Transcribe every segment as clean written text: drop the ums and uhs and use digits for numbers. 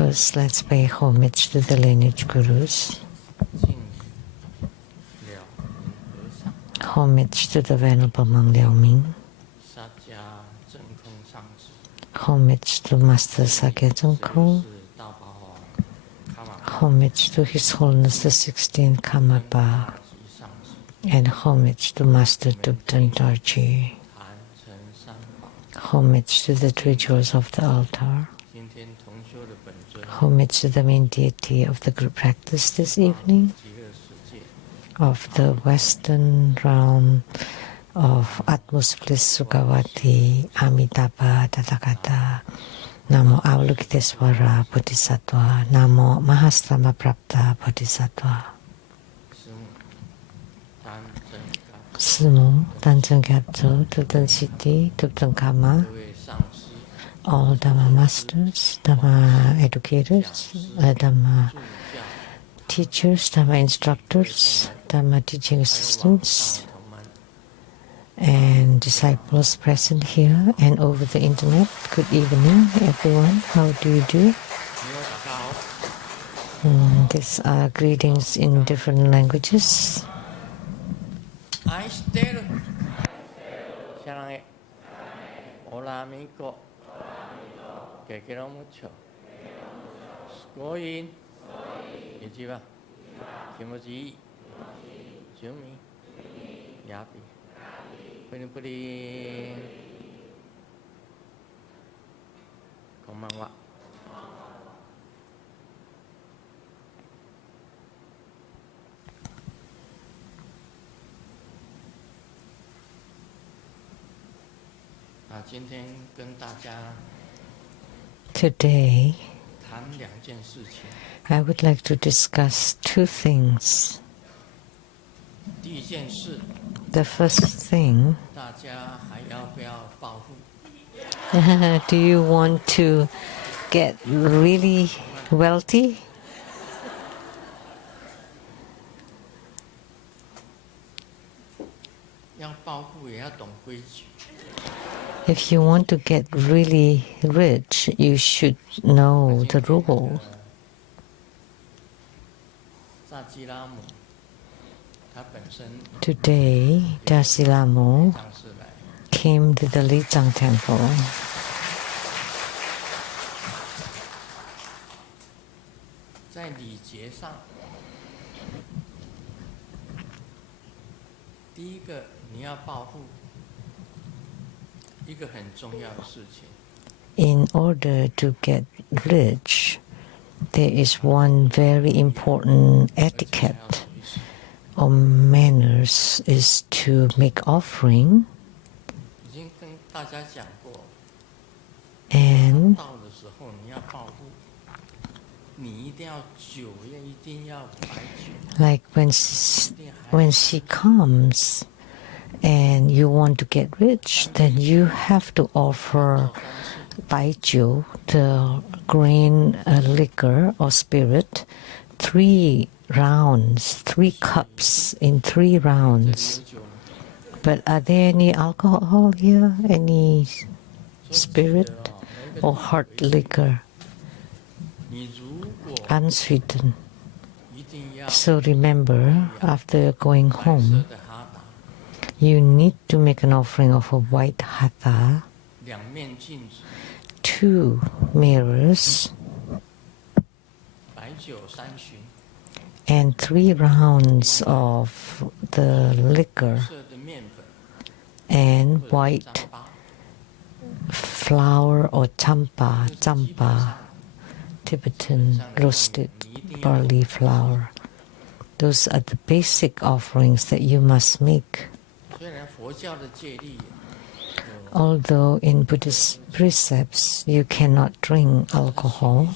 First, let's pay homage to the lineage gurus. Homage to the Venerable Monk Liao Ming. Homage to Master Sakya Zhengkong. Homage to His Holiness the 16th Karmapa. And homage to Master Dubten Dorji. Homage to the three jewels of the altar. Homage to the main deity of the group practice this evening, of the western realm of Utmost Bliss Sukhavati Amitabha Tathagata. Namo Avalokitesvara Bodhisattva. Namo Mahastama Prapta Bodhisattva. 师母、丹增甲族、Dubten City、Dubten Karma, all Dhamma masters, Dhamma educators, Dhamma teachers, Dhamma instructors, Dhamma teaching assistants, and disciples present here and over the internet. Good evening, everyone. How do you do? These are greetings in different languages. Hola amigo, que quiero mucho. Scoin, Ichiba, Kimoji, Jumi, Yapi, Puri, Konbanwa. Today, I would like to discuss two things. The first thing, do you want to get really wealthy? If you want to get really rich, you should know the rule. Today, Dasilamu came to the Lichang temple. In order to get rich, there is one very important etiquette or manners is to make offering. And like when she comes and you want to get rich, then you have to offer baijiu, the grain liquor or spirit, 3 rounds, 3 cups in 3 rounds. But are there any alcohol here? Any spirit or hard liquor? Unsweetened. So remember, after going home, you need to make an offering of a white hatha, 2 mirrors, and 3 rounds of the liquor, and white flour or champa, Tibetan roasted barley flour. Those are the basic offerings that you must make. Although in Buddhist precepts you cannot drink alcohol,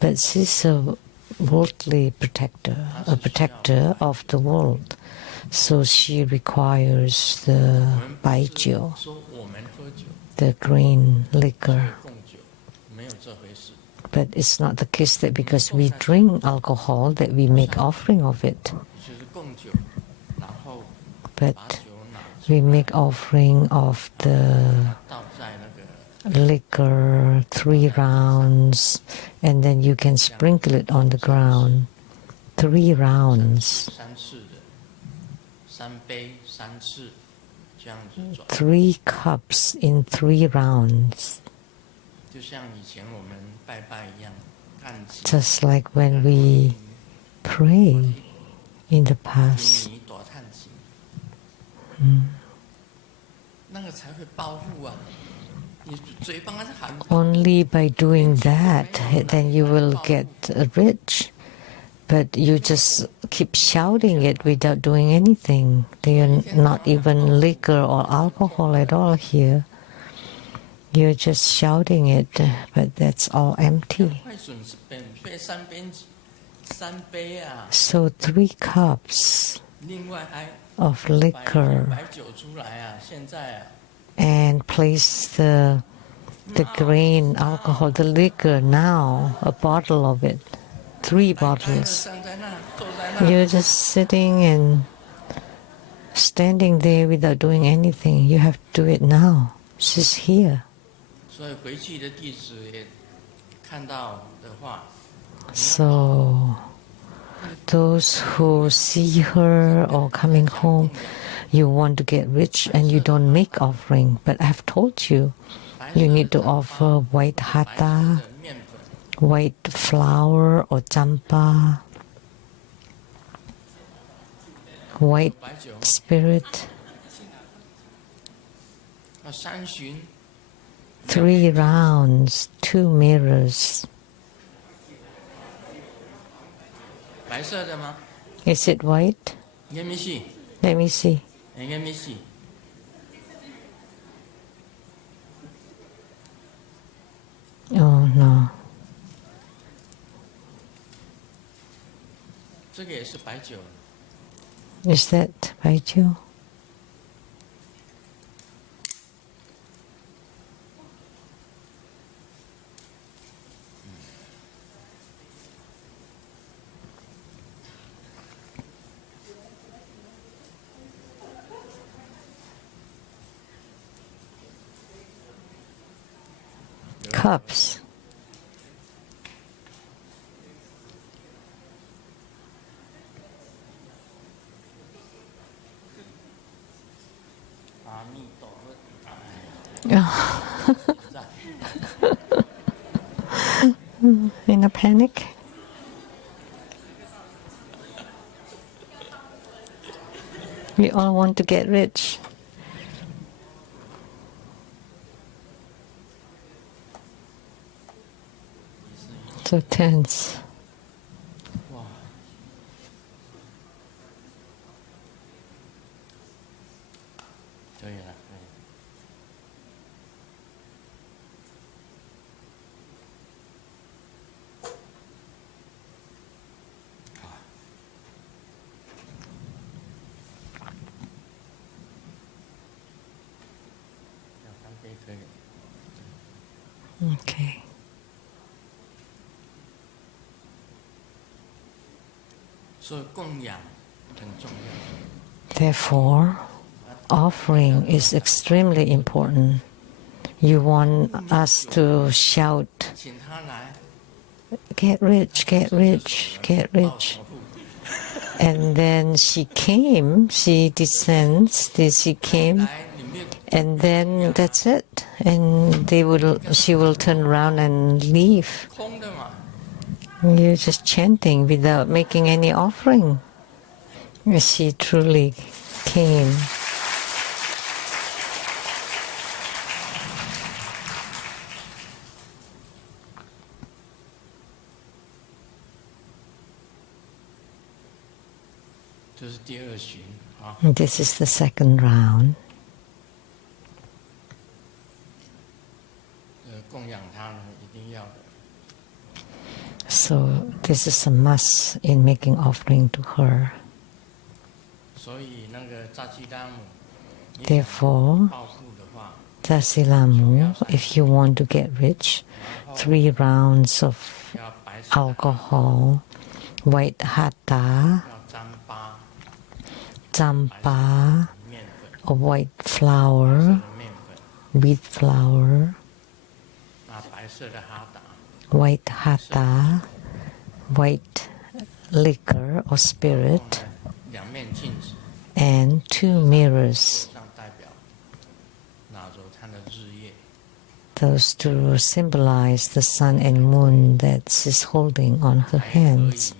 but she's a worldly protector, a protector of the world. So she requires the baijiu, the green liquor. But it's not the case that because we drink alcohol that we make offering of it. But we make offering of the liquor 3 rounds, and then you can sprinkle it on the ground. 3 rounds. 3次的，3杯3次，这样子转。3 cups in 3 rounds. 就像以前我们拜拜一样，看齐。Just like when we pray in the past. 你多叹气。嗯。那个才会暴富啊！你嘴巴在喊。Only by doing that, then you will get rich. But you just keep shouting it without doing anything. They are not even liquor or alcohol at all here. You're just shouting it, but that's all empty. So 3 cups of liquor and place the grain alcohol, the liquor now, a bottle of it. 3 bottles. You're just sitting and standing there without doing anything. You have to do it now. She's here. So those who see her or coming home, you want to get rich and you don't make offering. But I've told you, you need to offer white hatha, white flour or champa, white spirit. 3 rounds, 2 mirrors. Is it white? Let me see. Oh no. Is that baijiu? Cups. In a panic? We all want to get rich. So tense. Okay. Therefore, offering is extremely important. You want us to shout, get rich, get rich, get rich. And then she came, she descends, she came, and then that's it. And she will turn around and leave. You're just chanting without making any offering. She truly came. This is the second round. So this is a must in making offering to her. Therefore, Tasilamu, if you want to get rich, 3 rounds of alcohol, white hatha, champa, or white flour, wheat flour, 那白色的哈达， white hatha, white liquor or 然后 spirit, 呢，两面镜子， and two mirrors. 手上代表拿着他的日夜， Those to symbolize the sun and moon that she's holding on her 才可以 hands.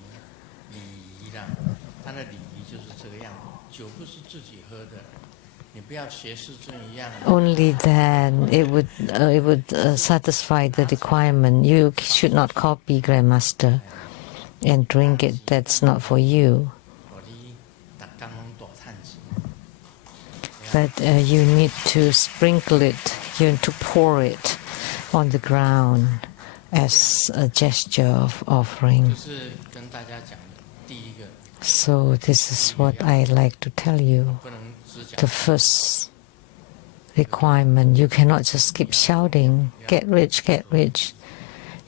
礼仪的。他的礼仪就是这个样子，酒不是自己喝的，你不要学师尊一样。 Only then it would satisfy the requirement. You should not copy Grandmaster and drink it. That's not for you. 我的打刚龙躲探子， But you need to sprinkle it. You need to pour it on the ground as a gesture of 就 offering. 是跟大家讲的第一个， So this is what I like to tell you. 不能只讲 The first requirement, you cannot just keep shouting, get rich, get rich.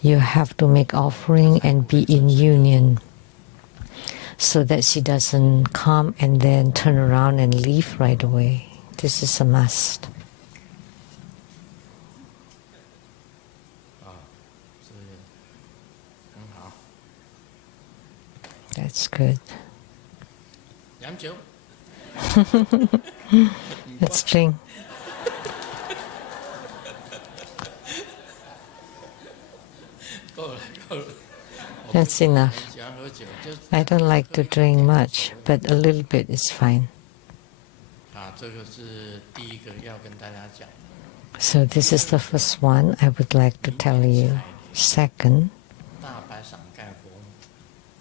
You have to make offering and be in union so that she doesn't come and then turn around and leave right away. This is a must. 啊，是很好。 That's good. 洋酒， Let's drink. 够了够了。 That's enough. 很喜欢喝酒，就 I don't like to drink much, but a little bit is fine. 啊，这个是第一个要跟大家讲。 So this is the first one I would like to tell you. Second, 大白伞盖佛母，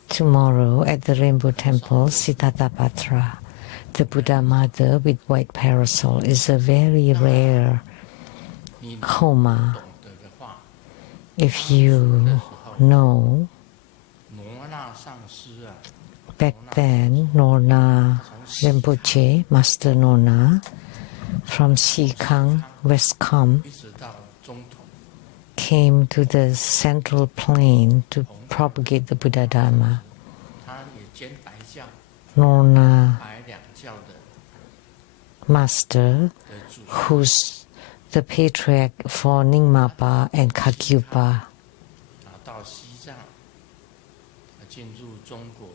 tomorrow at the Rainbow Temple, Siddhartha, the Buddha Mother with white parasol is a very rare 你 Homa. 懂得的话， If you know, 罗那上师啊， back then Norna Rinpoche, Master Norna, from Sikang, West Kham, 一直到中统， came to the central plain to propagate the Buddha Dharma. 他也兼白教、 Norna 白两教的 Master, 主， who's the patriarch for Nyingmapa and Kagyupa, 啊，到西藏，进入中国，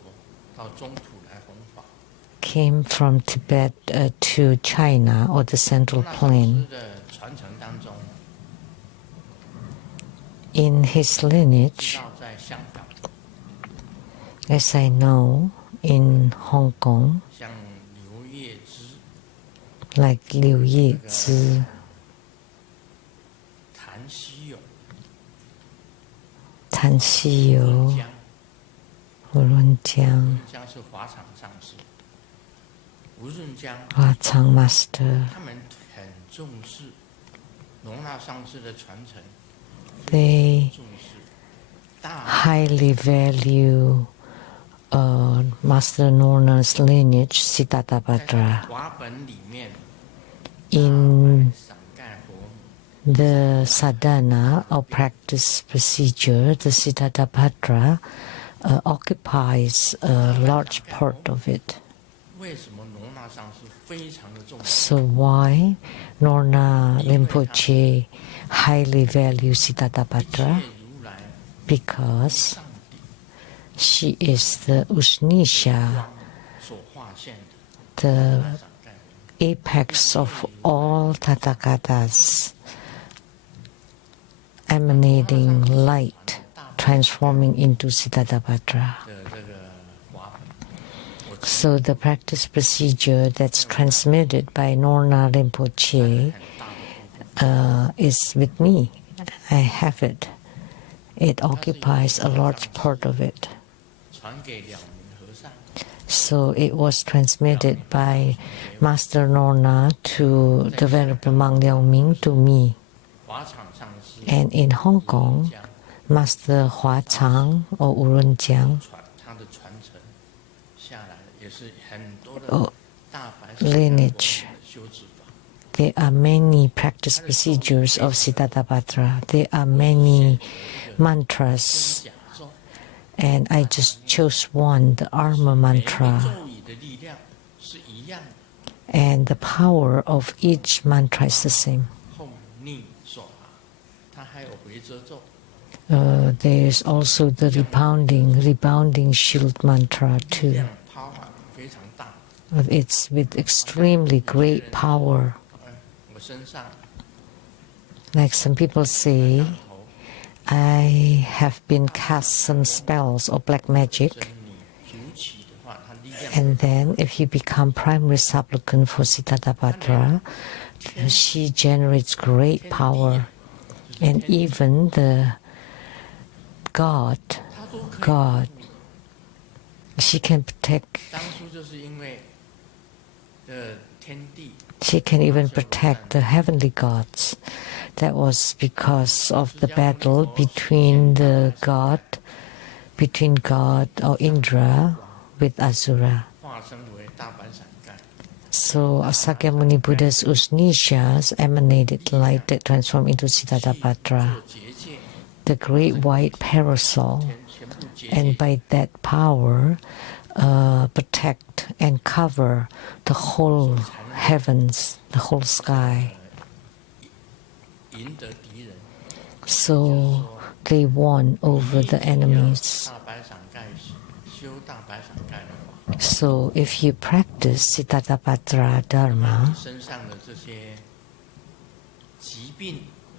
到中土来弘法。 came from Tibet to China or the central 那上 plain. 师的传承当中， In his 知 lineage, 道在香港， as I know, in Hong Kong, 像刘业之、 like Liu Yizhi, 谭希勇、 Tan 文 Xiyu, 江， Wu Runjiang, 文江是华场上师，吴润江 Hua Chang Master. 他们很重视罗那上师的传承， They 重视大 highly value Master Norna's lineage, 在他 Siddhartha. 的华本里面， In 伞盖佛母 the sadhana or practice procedure, the Siddhartha occupies a large part of it. 为什么罗那上师非常的重视？ So why Norna Rinpoche highly values 一 Siddhartha? 切如来 Because 上帝 she is the Usnisha, 光所化现的 the 伞盖佛母。 apex of all Tathagatas, emanating light, transforming into Siddhartha. 的这个华本， So the practice procedure that's transmitted by Norna Rinpoche 很大的部分， is with me. I have it. It occupies a large part of it. 传给了明和尚， So it was transmitted by Master Norna to the Venerable Mang Liao Ming to me. 华场上师 And in Hong Kong, 将 Master Hua Chang or Urunjiang 他的传承下来，也是很多的 Oh, 大白 lineage. 修持法。 There are many practice procedures of Siddhartha. There are many mantras, 假咒， and I just chose one, the Arma 每一个 mantra. 咒语的力量是一样的。 And the power of each mantra is the same. 后逆所哈，它还 there is also the rebounding shield mantra too. It's with extremely great power. Like some people say, I have been cast some spells or black magic, and then if you become primary supplicant for Siddhartha, she generates great power, and even the God, she can protect. She can even protect the heavenly gods. That was because of the battle between God or Indra with Asura. So Sakyamuni Buddha's Upanishas emanated light that transformed into Siddhartha, the great white parasol, and by that power protect and cover the whole heavens, the whole sky. So they won over the enemies. So if you practice Siddhartha Dharma,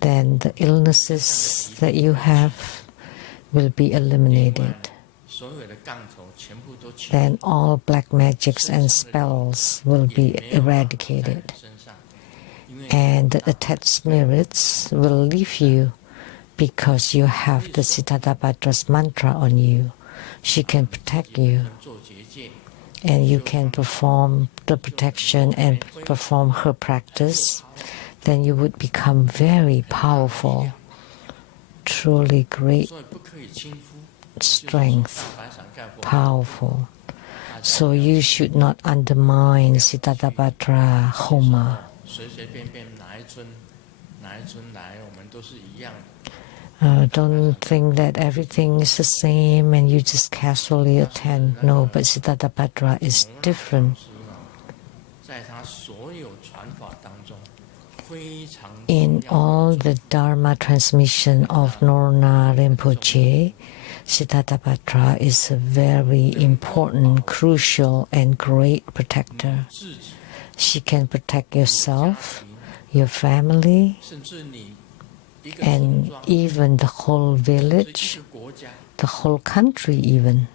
then the illnesses that you have will be eliminated. Then all black magics and spells will be eradicated. And the attached spirits will leave you because you have the Siddhartha's mantra on you. She can protect you. And you can perform the protection and perform her practice. Then you would become very powerful, truly great strength, powerful. So you should not undermine Siddhartha Homa. Don't think that everything is the same and you just casually attend. No, but Siddhartha is different. In all the Dharma transmission of Norna Rinpoche, Siddhartha is a very important, crucial, and great protector. She can protect yourself, your family, and even the whole village, the whole country even.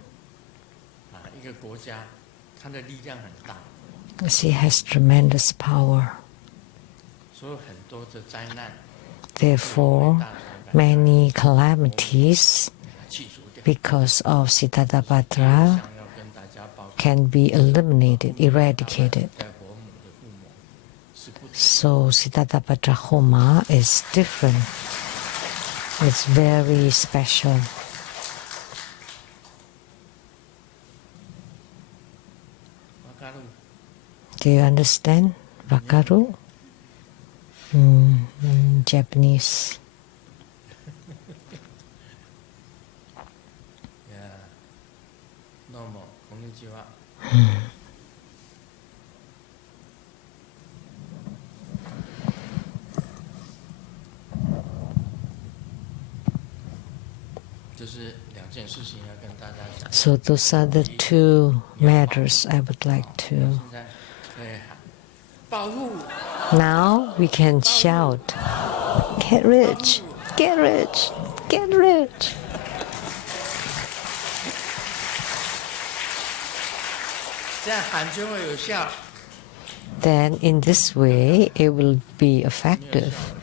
She has tremendous power. Therefore, many calamities because of Siddhartha can be eliminated, eradicated. So Siddhartha Homa is different. It's very special. Do you understand? Wakaru? Japanese. So those are the two matters I would like to. Now we can shout, "Get rich, get rich, get rich." Then in this way it will be effective.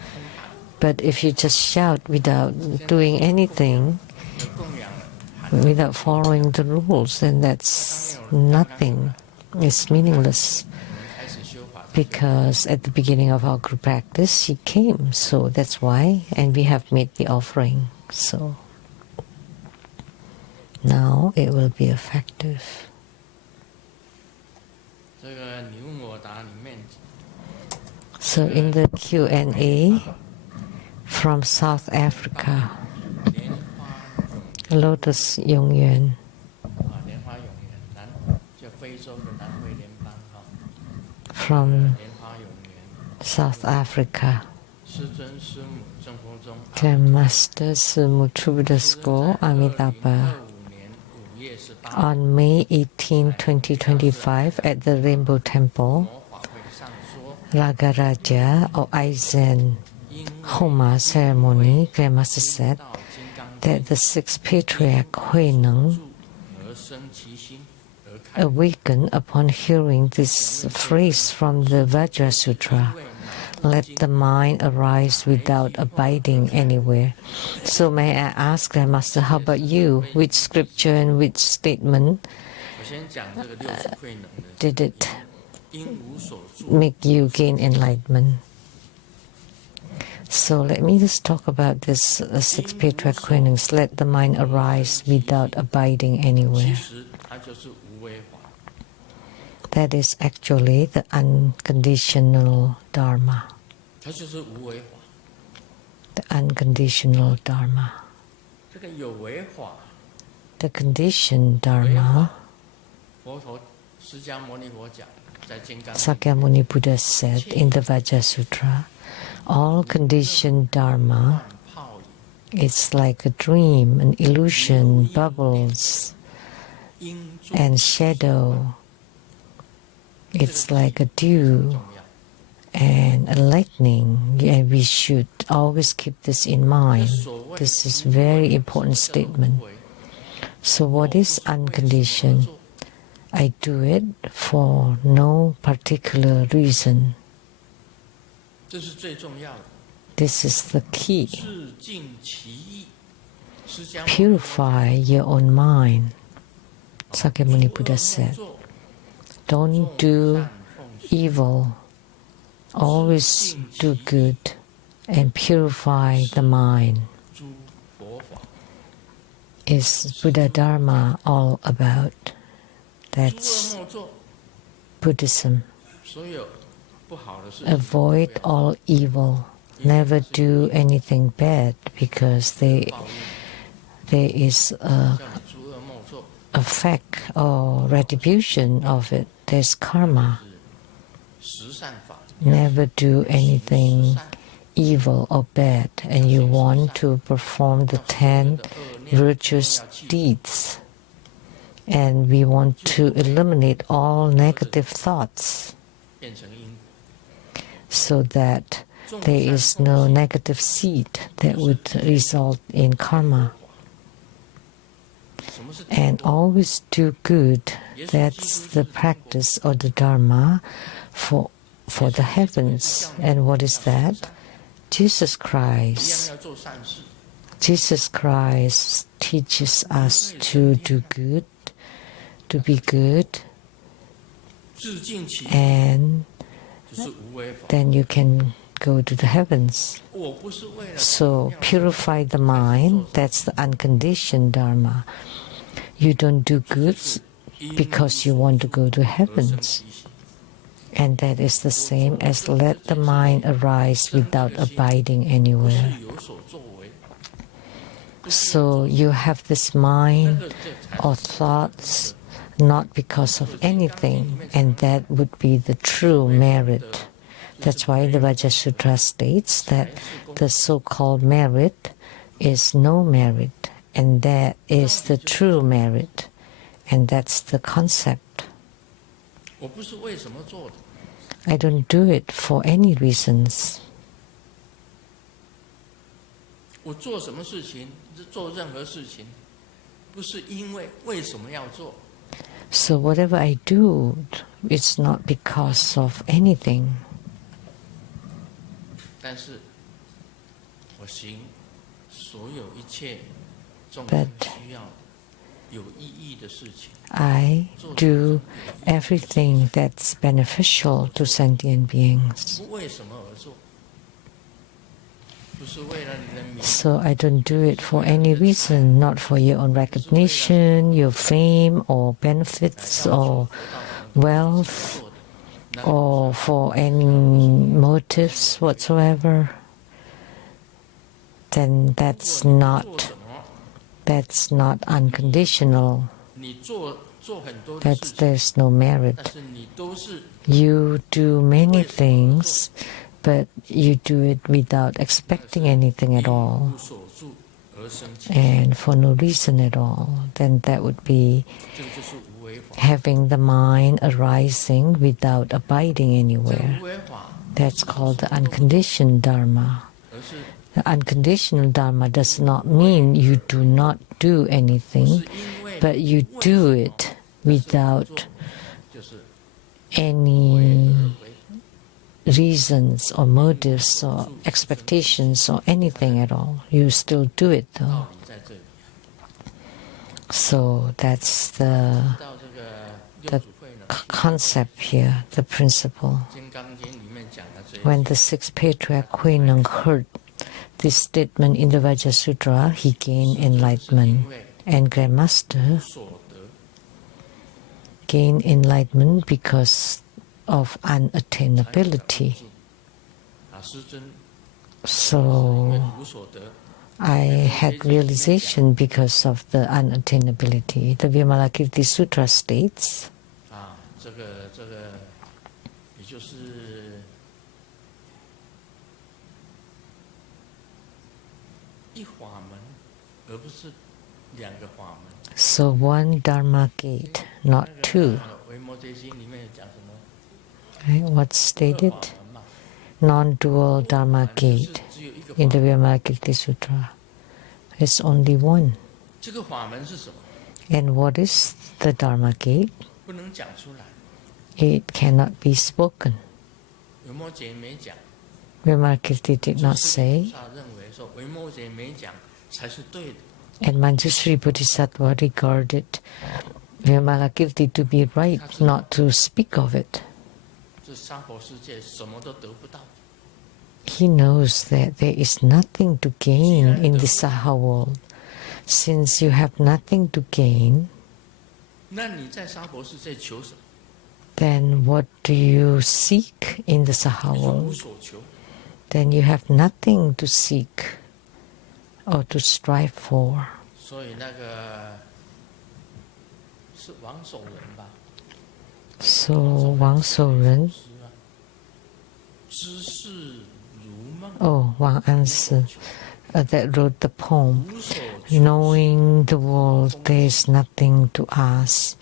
But if you just shout without doing anything, without following the rules, then that's nothing. It's meaningless. Because at the beginning of our group practice, she came, so that's why, and we have made the offering. So now it will be effective. So in the Q&A from South Africa, Lotus Yongyuan. From South Africa. 师尊师母正风中 Grandmaster Sumu Buddha School, Amitabha. 2025年5月18 On May 18, 2025, at the Rainbow Temple, 魔法会上说 Ragaraja or Aizen Homa ceremony, Grandmaster said 到金刚 that the sixth patriarch Hui Neng 而生其心而开 awakened upon hearing this phrase from the Vajra Sutra. Let the mind arise without abiding anywhere. So may I ask Grandmaster, how about you? Which scripture and which statement 我先讲这个六祖慧能的 did it 因无所住 make you gain enlightenment? So let me just talk about this six patriarch Huineng's, let the mind arise without abiding 其 anywhere. 实它就是无为法 That is actually the unconditional Dharma. 它就是无为法 The unconditional Dharma. 这个有为法 The conditioned Dharma, 佛陀释迦牟尼佛讲在金刚 Sakyamuni Buddha said in the Vajra Sutra, all conditioned Dharma 泡 is like a dream, an illusion, bubbles 因住 and shadow. It's like a dew 重要 and a lightning, and we should always keep this in mind. This is very important statement. So what is unconditioned? I do it for no particular reason. 这是最重要的 This is the key. 自尽其意释迦牟尼佛 Purify your own mind. Sakyamuni Buddha said, 做 don't do 善奉行 evil, always do good and purify the mind. 诸佛法 Is Buddha Dharma all about? 诸 That's 恶莫作 Buddhism. 所有不好的事情 Avoid all evil. Never do anything bad because 报应 there is 叫你诸恶莫作 effect or retribution of it. There's karma. 十善法 Never do anything 善 evil or bad, and you want to perform the 10 virtuous deeds. And we want to eliminate all negative thoughts 变成因 so that 种 there 善 is 奉 no 行 negative seed that would result in karma. 什么是 And always do good. That's the practice or the Dharma for the heavens. And what is that? Jesus 一样 Christ. 要做善事 Jesus Christ teaches us to do good, to be good, 自尽其意 and 就是无为法 then you can go to the heavens. 我不是为了 So 怎么样 purify the mind, that's the unconditioned Dharma. You don't do good 因 because you want to go to 而生 heavens. 其心 And that is the same as let the mind arise without abiding 不 anywhere. 是有所作为 So you have this mind 这才 or thoughts not because of anything, and that would be the true merit. That's why the Vajra Sutra states that the so-called merit is no merit, and that is the true merit, and that's the concept. 我不是为什么做的 I don't do it for any reasons. 我做什么事情做任何事情不是因为为什么要做 So whatever I do, it's not because of anything. 但是我行所有一切众 But 生需要的有意义的事情 I do everything that's beneficial to sentient beings. 不为什么而做不是为了你的名 So I don't do it for any reason, not for your own recognition, your fame, or benefits, or wealth, 做的那 or for any motives whatsoever. Then 做 that's 什 not 么 unconditional. 你做很多的 That 事情 there's no merit. 但是你都是 You do many things, but you do it without expecting anything at all, 无所住而生起， and for no reason at all, then that would be 这个就是无为法。 having the mind arising without abiding 这 anywhere. 个无为法 That's called the unconditioned Dharma. 而是 The unconditional Dharma does not mean you do not do 不 anything, 是因为 but you 为 do 什么 it 但是 without 做就是 any 为 reasons or motives or expectations or anything at all. You still do it 道 though. 理在这里。 So that's the 到这个六 the 祖慧能 concept here, the principle. 金刚经里面讲的这一 When 些 the sixth patriarch Hui Neng heard this statement in the Vajra Sutra, he gained enlightenment. 因为 And Grandmaster 所得 gained enlightenment because of unattainability. 啊，师尊 So 因为无所得， I had realization because of the unattainability. The Vimalakirti Sutra states, 啊，这个也就是一法门，而不是两个法门。 so one Dharma gate, not two. 维摩诘经里面有讲什么？ Right? What's stated? 二法门嘛， Non-dual Dharma 就是 gate 只有一个 in 法 the 门。 Vimalakirti Sutra. It's only one. 这个法门是什么？ And what is the Dharma gate? 不能讲出来。 It cannot be spoken. 维摩诘没讲， Vimalakirti did not 就是 say, 菩萨认为说维摩诘没讲才是对的。 and Manjushri Bodhisattva regarded Vimalakirti to be right not to speak of it. 这娑婆世界什么都得不到， He knows that there is nothing to gain in the Saha world. Since you have nothing to gain, 那你在娑婆世界求什么？ then what do you seek in the Saha 你说无 world? 所求， Then you have nothing to seek or to strive for. 所以那个是王守仁吧？ So Wang Shouren, 是吧？知事如梦， oh Wang Ansi, that wrote the poem, 无所求， knowing the world there is nothing to ask.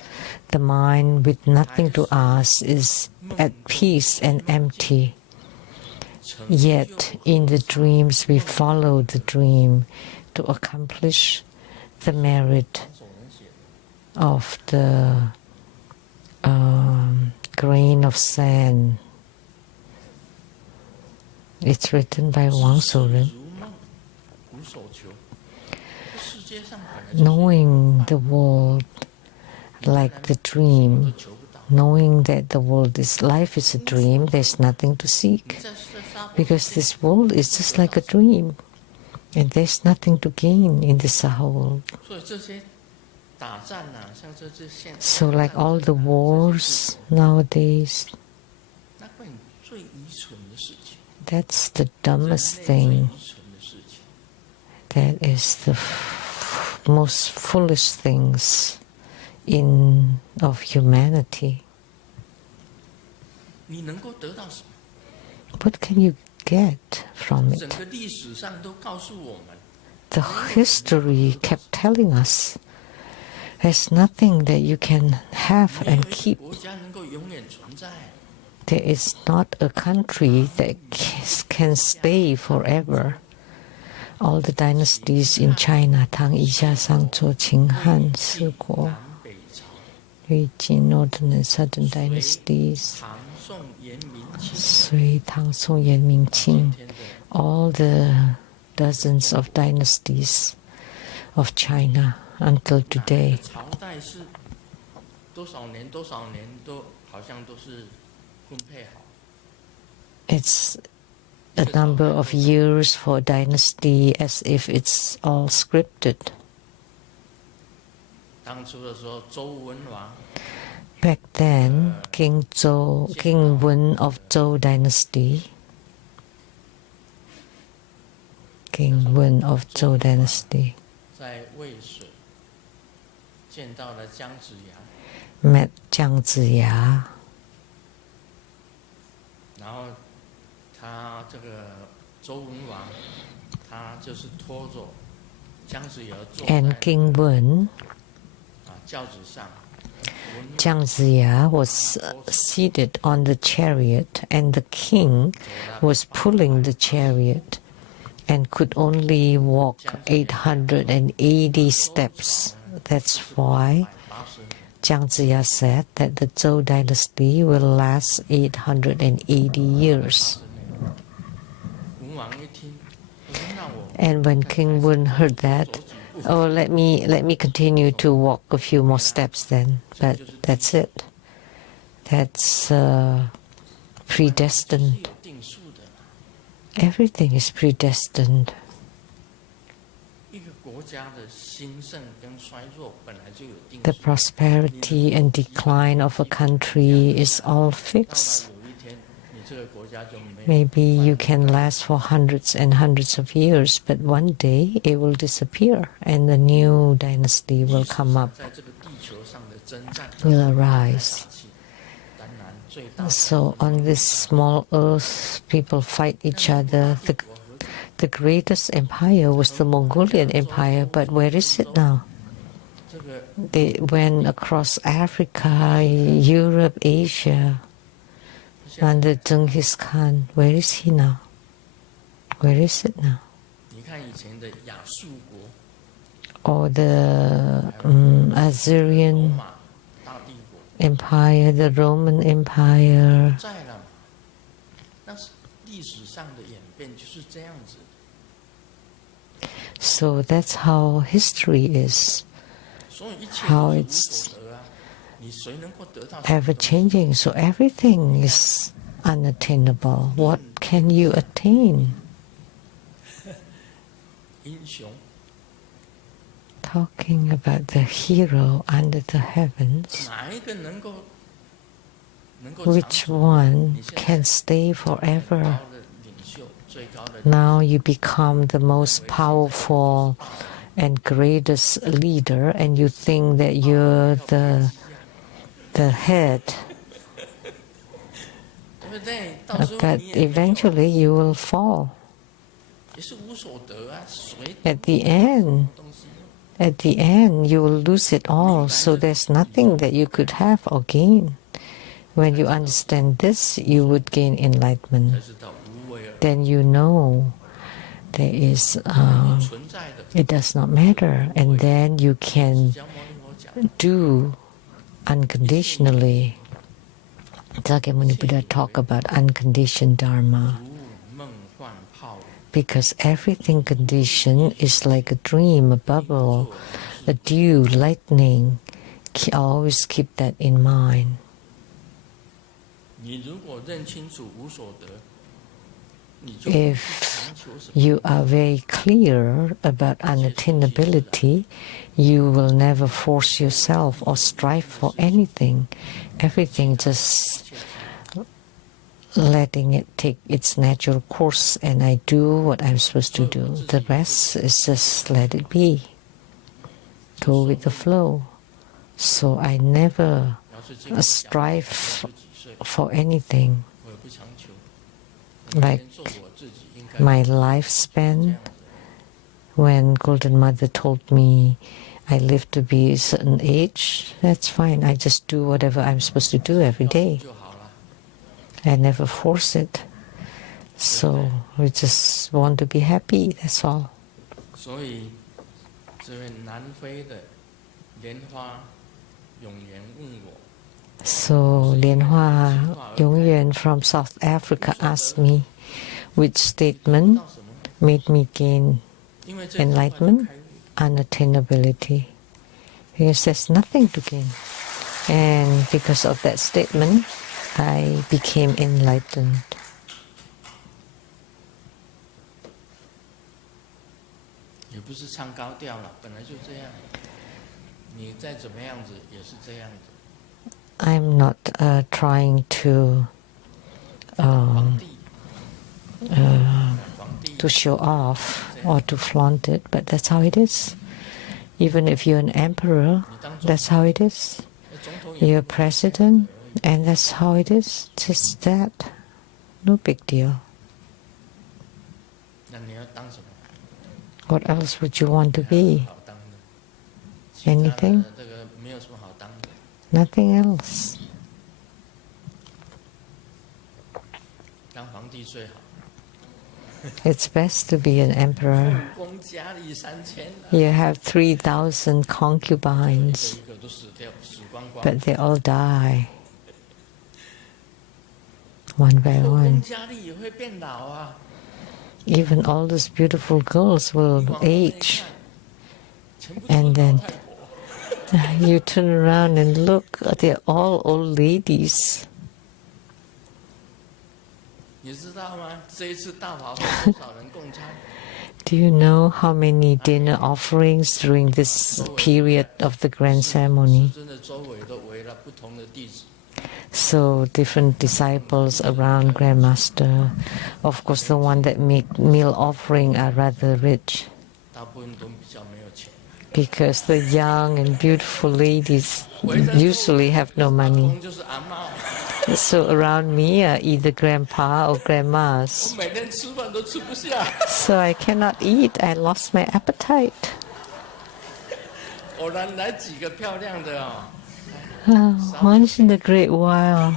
The mind with nothing to ask is at peace and empty. 成 Yet in the dreams we follow the dream to accomplish the merit 王守仁写的。 of the grain of sand. It's written by Wang 知事 Shouren. 如梦，无所求。这世界上本来就是 Knowing the world like the 什么 dream, 都求不到。 knowing that the world is life is a dream, there's nothing to 你 seek. 在娑婆 Because this world is just like a dream. And there's nothing to gain in the Saha world. 所以这些打战啊，像这现 So like all the 战争啊 wars nowadays, 那会最愚蠢的事情， that's the 人 dumbest 类最 thing. 愚蠢的事情。 That is the most foolish things in of humanity. 你能够得到什么？ What can you get from 整 it? 个历史上都告诉我们， The history kept telling us there's nothing that you can have 没有 and 一个 keep. 国家能够永远存在。 There is not a country that can stay forever. All the dynasties in China, Tang, Isha, Sangzhou, Qing, Han, 魏 Siguo, 南北朝、 Yu Jin, Northern and Southern dynasties, 唐宋元明清， Sui, Tang, Song, Yan, Ming, 今 Qing, 天的 all the dozens of dynasties of China until 哪一 today. 个朝代是多少年都好像都是分配好。 It's a number of years for dynasty as if it's all scripted. 当初的时候，周文王 Back then, King Wen of Zhou dynasty, King Wen of Zhou dynasty 在渭水见到了姜子牙， met Jiang Ziya, 然后他他这个周文王，他就是拖着姜子牙坐在 And King Wen, 轿子上。 Jiang Ziya was seated on the chariot, and the king was pulling the chariot and could only walk 880 steps. That's why Jiang Ziya said that the Zhou dynasty will last 880 years. 文王一听，他说：“那我 And when King Wen heard that, oh, let me continue to walk a few more steps then. But that's it. That's predestined. 有定数的。 Everything is predestined. 一个国家的兴盛跟衰弱本来就有定 The 数。 prosperity and decline of a country is all 到了 fixed. 有一天，你这个国家就没有。 Maybe you can last for hundreds and hundreds of years, but one day it will disappear and a new dynasty will come up, 在这个地球上的征战 will arise. 当然最大 So on this small earth, people fight each other. The greatest empire was the Mongolian Empire, but where is it now? 这个 They went across Africa, Europe, Asia, under Genghis Khan. Where is he now? Where is it now? 你看以前的亚述国、 Or the 罗 Assyrian 马大帝国 Empire, the Roman Empire. 在了嘛？那是历史上的演变就是这样子。 So that's how history is, 所以一切 how 都是无 it's 所得啊！你谁能够得到什么 ever 东西？ changing. So everything is unattainable. What can you attain? 英雄 Talking about the hero under the heavens, 哪一个能够 which 长久 one can stay 最 forever? 高的领袖，最高的 Now you become the most powerful and greatest leader, and you think that you're the head. 对不对？到时候 But 你也没有 eventually you will fall. 也是无所得啊！谁 At the end, 东西？ at the end, you will lose it all. So there's nothing that you could have or gain. When you understand this, you would gain 才 enlightenment. 知道无为而 Then you know there is 不存在的。 it does not matter, and then you can 释迦牟尼佛讲， do unconditionally. Sakyamuni Buddha talk about unconditioned dharma, 如梦幻泡影， because everything conditioned is like a dream, a bubble, a dew, lightning. Always keep that in mind. 你如果认清楚无所得，你就不去 If 强求什么。 you are very clear about unattainability, you will never force yourself or strive for anything. Everything just letting it take its natural course, and I do what I'm supposed to do. The rest is just let it be. Go with the flow. So I never 要是经过讲 strive 20几岁， for anything. 我也不强求。 Like 做我自己应该 My 这 lifespan, 样子。 when Golden Mother told me I live to be a certain age, that's fine. I just do whatever I'm supposed to do every day. 就好了。 I never force it. So we just want to be happy, that's all. 所以，这位南非的莲花永远问我， So Lianhua Yongyuan from South Africa asked me which statement 到什么？ made me gain 因为这句话就 enlightenment, 开悟 unattainability. Because there's nothing to gain. And because of that statement, I became enlightened. 也不是唱高调了，本来就这样。你再怎么样子也是这样子。 I'm not trying to 皇帝，皇帝 to show off or to flaunt it, but that's how it is. Even if you're an emperor, 你当总 that's how it is. 总统也 You're president, and that's how it is. Just that. No big deal. 当什么？ What else would you want to be? 好当的，其他的 Anything? 这个没有什么好当的。 Nothing else. 当皇帝最好。 It's best to be an emperor. 后宫佳丽3000， You have 3,000 concubines, 一个都死掉，死光光。 but they all die one by 后宫 one. 佳丽也会变老啊。 Even all those beautiful girls will 往后面一 age. 看，全部都是 And 老 then 太婆。 you turn around and look, they're all old ladies. 你知道吗？这一次大法会多少人共餐？ Do you know how many dinner offerings during this period of the grand ceremony? 真的周围都围了不同的弟子。 So different disciples around Grandmaster. Of course, the one that make meal offering are rather rich, 大部分都比较没有钱。 because the young and beautiful ladies usually have no money. 公就是阿嬷。 So around me are either grandpa or grandmas. 我每天吃饭都吃不下。 So I cannot eat. I lost my appetite. 偶然来几个漂亮的啊、 Once in a great while,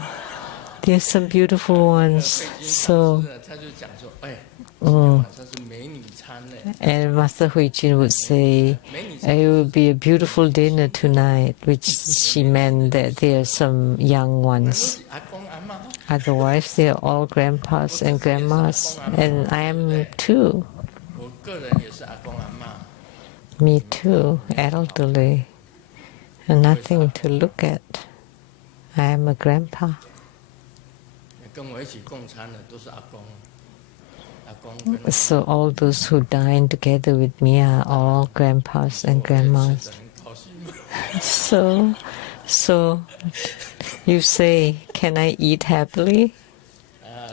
there's some beautiful ones. 费金 So, 他就讲说，哎，今天晚上是美女餐呢。 and Master Huijin would say, 美女餐 it will be a beautiful dinner tonight, which she meant that there are some young 都 ones. 是阿公阿嬷。 Otherwise, they are all grandpas and grandmas. And I am too. 我个人也是阿公阿嬷。 Me too, elderly. And nothing to look at. I am a grandpa. 跟我一起共餐的都是阿公。阿公跟 So all those who dine together with me are all grandpas and 我也 grandmas. 吃得很高兴。 So you say, can I eat happily?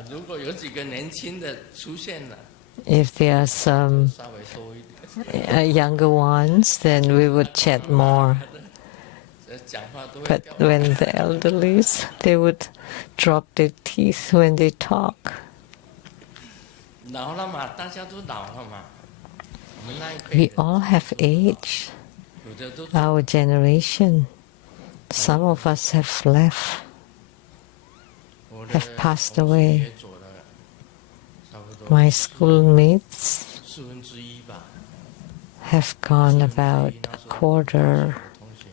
如果有几个年轻的出现了， If there are some 稍微多一点， younger ones, then we would chat more. 讲话都会 But 掉。 when the elderlies, they would drop their teeth when they talk. 老了嘛，大家都老了嘛。我们那一 We 辈的， all have age. 有的都 Our generation, some of us have left. 我的 have passed 同学 away. 也走了，差不多 My schoolmates 1/4吧。 have gone about 那 a 时候 quarter, 同学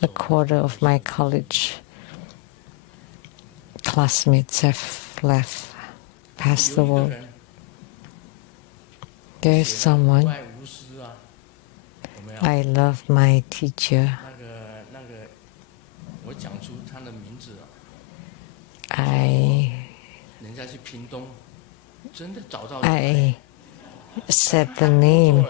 a quarter of my college classmates have left, passed 有一个 away. 人 There's 写了 someone. 外无私啊，有没有？ I love my teacher. 那个，我讲出他的名字啊， I 人家去屏东，真的找到。 I said the name,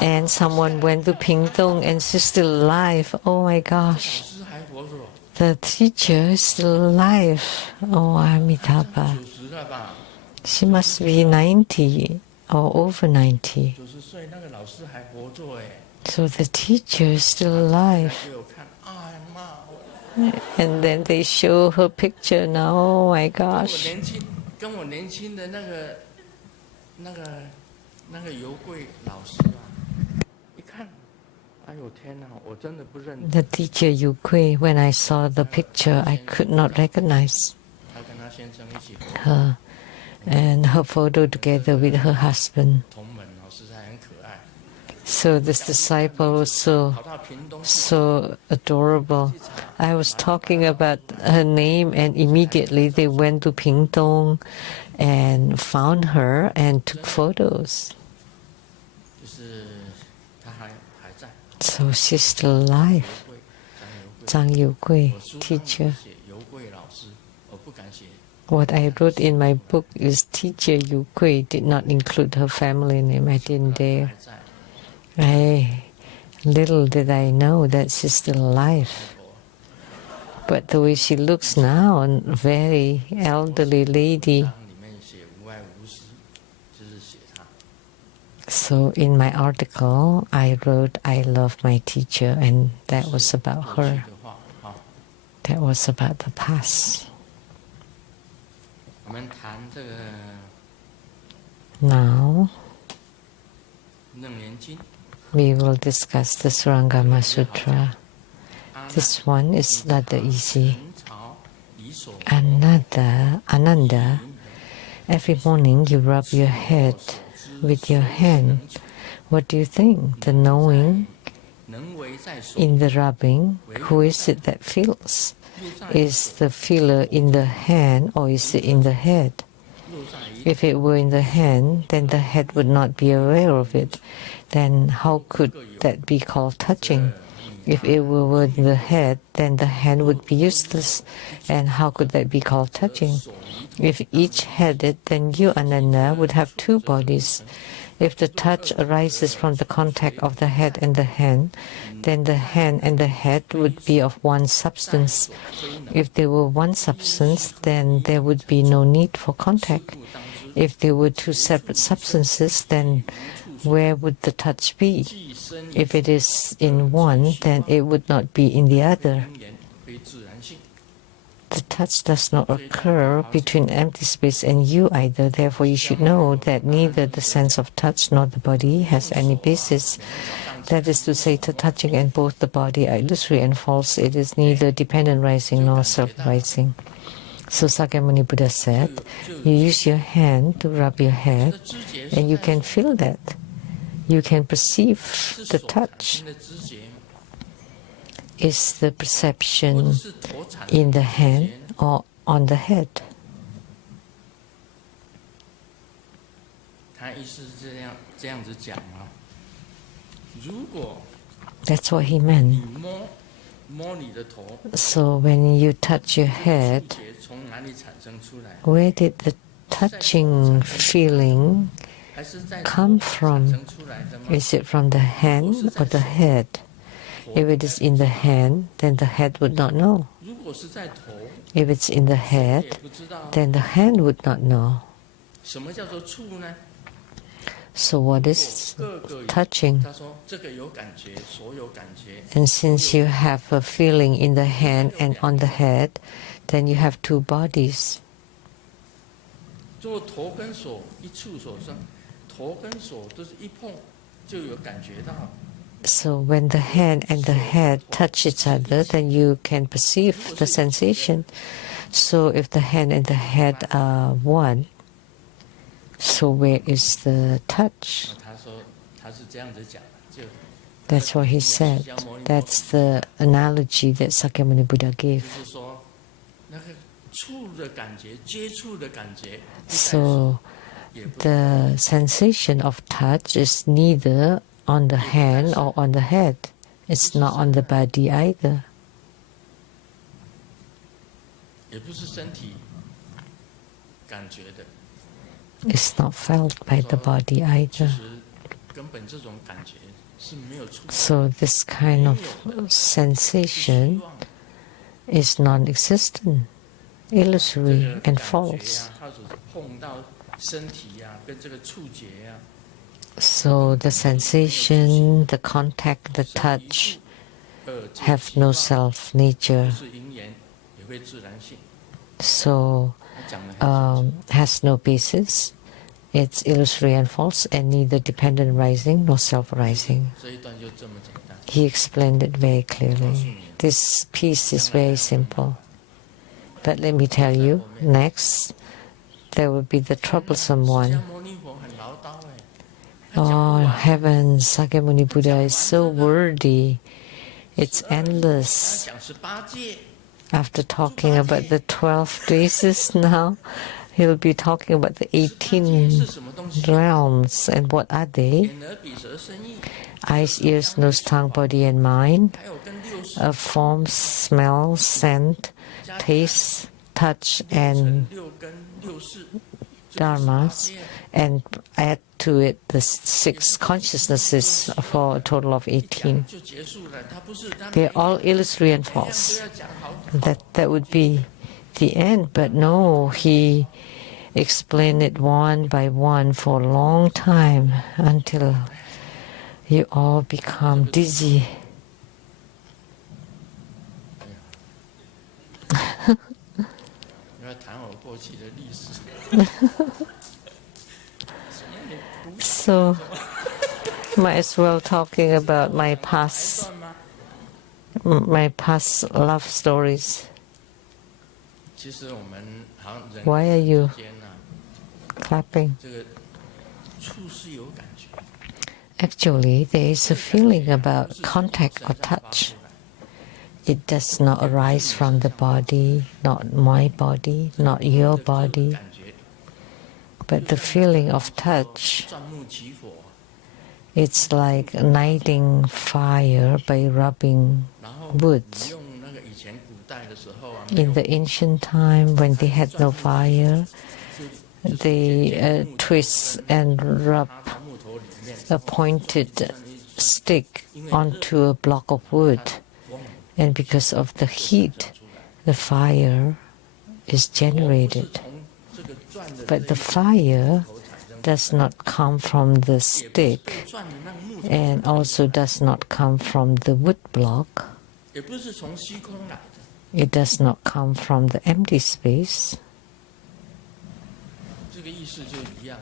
and someone went to Pingtung and she's still alive. Oh my 老 gosh. 师还活着， The teacher is still alive. Oh, Amitabha. 90了吧？ She must be 90 or over 90. 90岁那个老师还活着哎。 So the teacher is still alive. 给我看，哎妈， And then they show her picture now. Oh my 跟我 gosh. 年轻的那个油柜老师啊，一看，哎呦天哪，我真的不认得。 The teacher Yukui, when I saw the picture, I could not recognize 他跟他先生一起合 her and her photo together with her husband. 同门哦，实在很可爱。 So this disciple was so 跑到屏东去 so adorable. I was talking about her name, and immediately they went to Pingtung and found her and took photos. 就是他还在。 So she's still alive. 张油柜， Zhang Yugui, 我书上 teacher. 写油柜老师，我不敢写。 What I wrote in my book is teacher Yukui, did not include her family name. I didn't 还 dare. 在。 Little did I know that she's still alive. But the way she looks now, a very elderly lady. 章里面写无爱无私，就是写他。 So in my article, I wrote, I love my teacher, and that was about 过去 her. 的话啊， That was about the past. 我们谈这个 Now, we will discuss the Surangama Sutra. This one is rather easy. Ananda, every morning you rub your head with your hand. What do you think? The knowing in the rubbing, who is it that feels? Is the feeler in the hand or is it in the head? If it were in the hand, then the head would not be aware of it. Then how could that be called touching? If it were in the head, then the hand would be useless. And how could that be called touching? If each had it, then you, Ananda, would have two bodies. If the touch arises from the contact of the head and the hand, then the hand and the head would be of one substance. If they were one substance, then there would be no need for contact. If they were two separate substances, then where would the touch be? If it is in one, then it would not be in the other. The touch does not occur between empty space and you either. Therefore, you should know that neither the sense of touch nor the body has any basis. That is to say, the touching and both the body are illusory and false. It is neither dependent rising nor self-rising. So Sakyamuni Buddha said, you use your hand to rub your head, and you can feel that. You can perceive the touch. Is the perception in the hand or on the head? That's what he meant. So when you touch your head, where did the touching feeling come from? Is it from the hand or the head? If it is in the hand, then the head would not know. If it's in the head, then the hand would not know. So what is touching? And since you have a feeling in the hand and on the head, then you have two bodies. So when the hand and the head touch each other, then you can perceive the sensation. So if the hand and the head are one, so where is the touch? That's what he said. That's the analogy that Sakyamuni Buddha gave. So the sensation of touch is neither on the hand or on the head. It's not on the body either. It's not felt by the body either. So this kind of sensation is non-existent, illusory and false. So the sensation, the contact, the touch have no self-nature. So has no basis. It's illusory and false, and neither dependent rising nor self-rising. He explained it very clearly. This piece is very simple. But let me tell you, next, there will be the troublesome one. Oh, heavens, Sakyamuni Buddha is so wordy. It's endless. After talking about the 12 places now, he'll be talking about the 18 realms. And what are they? Eyes, ears, nose, tongue, body and mind. Form, smell, scent, taste, touch and dharmas. And add to it the 6 consciousnesses for a total of 18. They're all illusory and false. That would be the end, but no, he explained it one by one for a long time until you all become dizzy. So Might as well talking about my past love stories. 其实我们好像人 Why are you 之间呢， clapping? 这个触是有感觉， Actually, there is a feeling about contact or touch. It does not arise from the body, not my body, not your body, 感觉 but the feeling of touch. 钻木取火， It's like igniting fire by rubbing 然后 woods. 你用那个以前古代的时候啊， In the ancient time, when they had no fire, they twist and rub 插到木头里面， a pointed stick onto a block of wood. And because of the heat, the fire is generated. 从这个转的 But the fire does not come from the stick 转的那个木头， and also does not come from the wood block. 也不是从虚空来的， It does not come from the empty space. 这个意思就一样，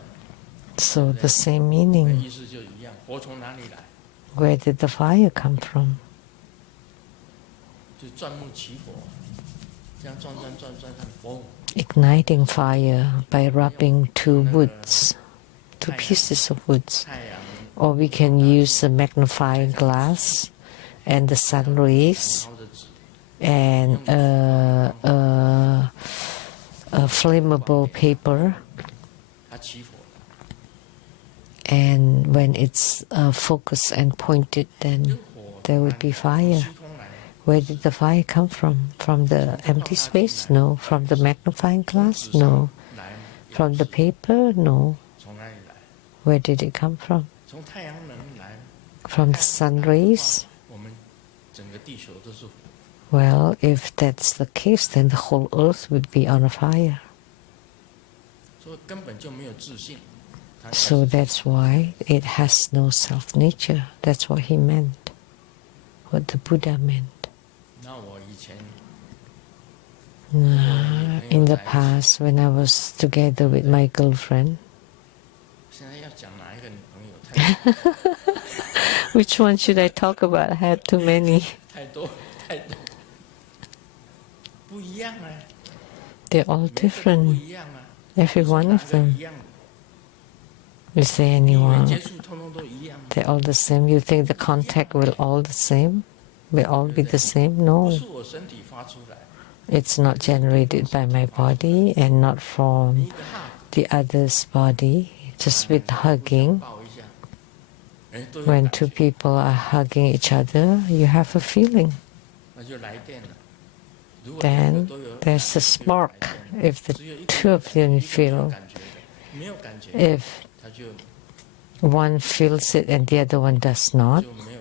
So the same 意 meaning. 思就一样。火从哪里来？ Where did the fire come from? 就钻木取火，这样转，嘣， Igniting fire by rubbing two pieces of woods. 太阳 Or we can use a magnifying glass and the sun rays 烧的纸， and a flammable paper. 它起火， And when it's focused and pointed, then there would be fire. 虚空来的， Where did the fire come from? From the empty space? No. From the magnifying glass? No. 来 From the paper? No. 从哪里来？ Where did it come from? 从太阳能来。 From the sun rays? 我们整个地球都是火， Well, if that's the case, then the whole earth would be on a fire. 所以根本就没有自信。它 So that's why it has no self-nature. That's what he meant. What the Buddha meant. 那我以前 In the past, when I was together with my girlfriend, 现在要讲哪一个女朋友太 which one should I talk about? I had too many. 太多，不一样啊， They're all 每个都不 different. 一样啊， Every one 哪 of 个 them. 一样的？ Is there 你以为 anyone? 接触通通都一样吗？ They're all the same. You think the contact will all the same? Will all be the same? 不 No. 是我身体发出来， It's not generated by my body and not 你 from 一个 hug the other's body. Just with hugging. 抱一下，哎，都有 When 感 two 觉， people are hugging each other, you have a feeling. 那就来电了。如果两个 Then 都有 there's a 就有来 spark. 电 If the 只有一个 two of you 一个没有 feel, 感觉的，没有感觉， if 他就 one feels it and the other one does not, 就没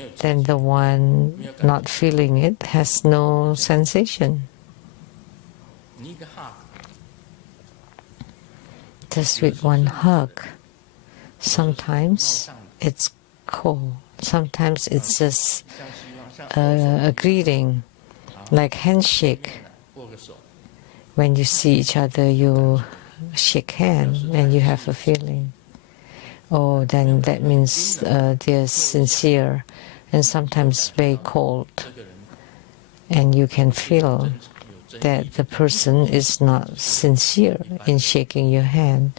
有 then the one not feeling it has no sensation. 你一个 hug， Just with one hug. Sometimes it's cold. Sometimes it's just 像希望像 a greeting, like handshake. 握个手， When you see each other, you shake hands and you have a feeling. Oh, then that means they're sincere, and sometimes very cold. 这个人 And you can feel 有真 that the person is not sincere in shaking your hand,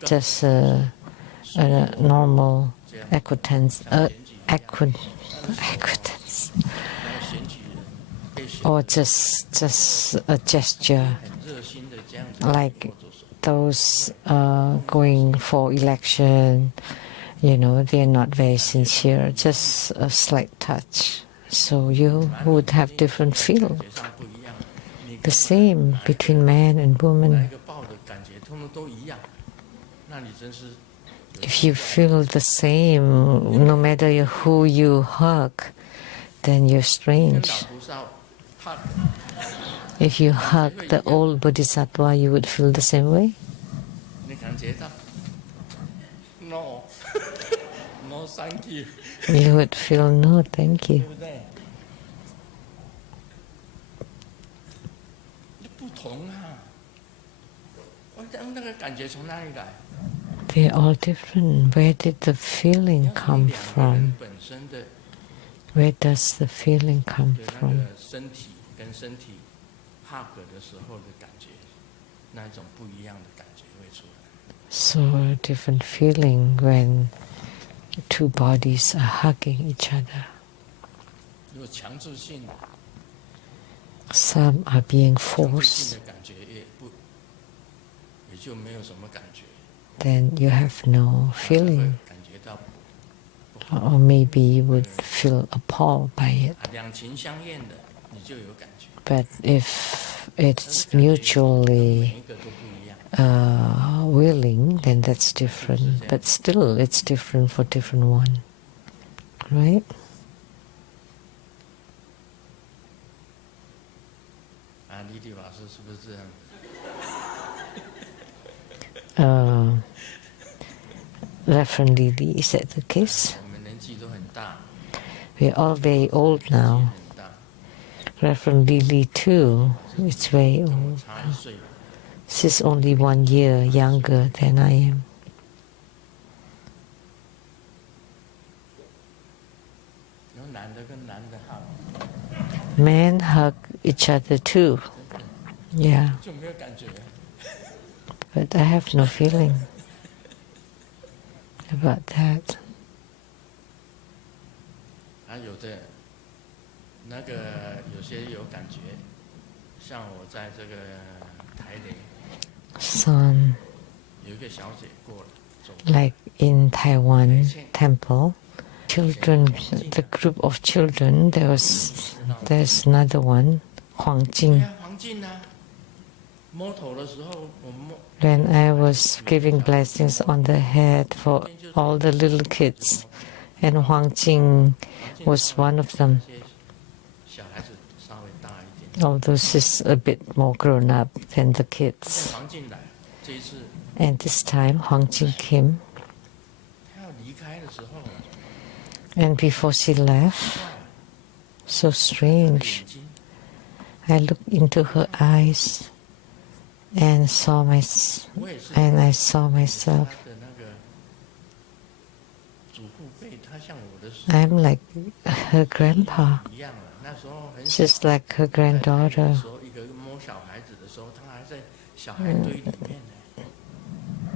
或者 just a normal acquaintance, acquaintance, 然后选举人被选 or just a gesture, 很热心的这样子 like 握着手， those going for election, they're not very sincere, just a slight touch. So you would have different feel. 感觉上不一样。你 The same between man and 哪 woman. 一个抱的感觉通通都一样，那你真是 If you feel the same, no matter who you hug, then you're 跟 strange. 老菩萨 hug， If you hug the old bodhisattva, you would feel the same way. 你感觉到 no no thank you， You would feel, no, thank 对 you. 不对？不同啊，我那个感觉从哪里来？ They're all different. Where did the feeling come from? Where does the feeling come from? So a different feeling when two bodies are hugging each other. Some are being forced. Then you have no feeling. Or maybe you would feel appalled by it. But if it's mutually willing, then that's different. But still, it's different for different one. Right? Reverend Lily, is that the case? We're all very old now. Reverend Lily too is very old. She's only 1 year younger than I am. Men hug each other too. Yeah. But I have no feeling about that. Some, like in Taiwan temple, children, the group of children, there's another one, Huang Jing. When I was giving blessings on the head for all the little kids, and Huang Jing was one of them. Although she's a bit more grown up than the kids. And this time Huang Jing came. And before she left, so strange, I looked into her eyes and I saw myself. I'm like her grandpa. She's like her granddaughter.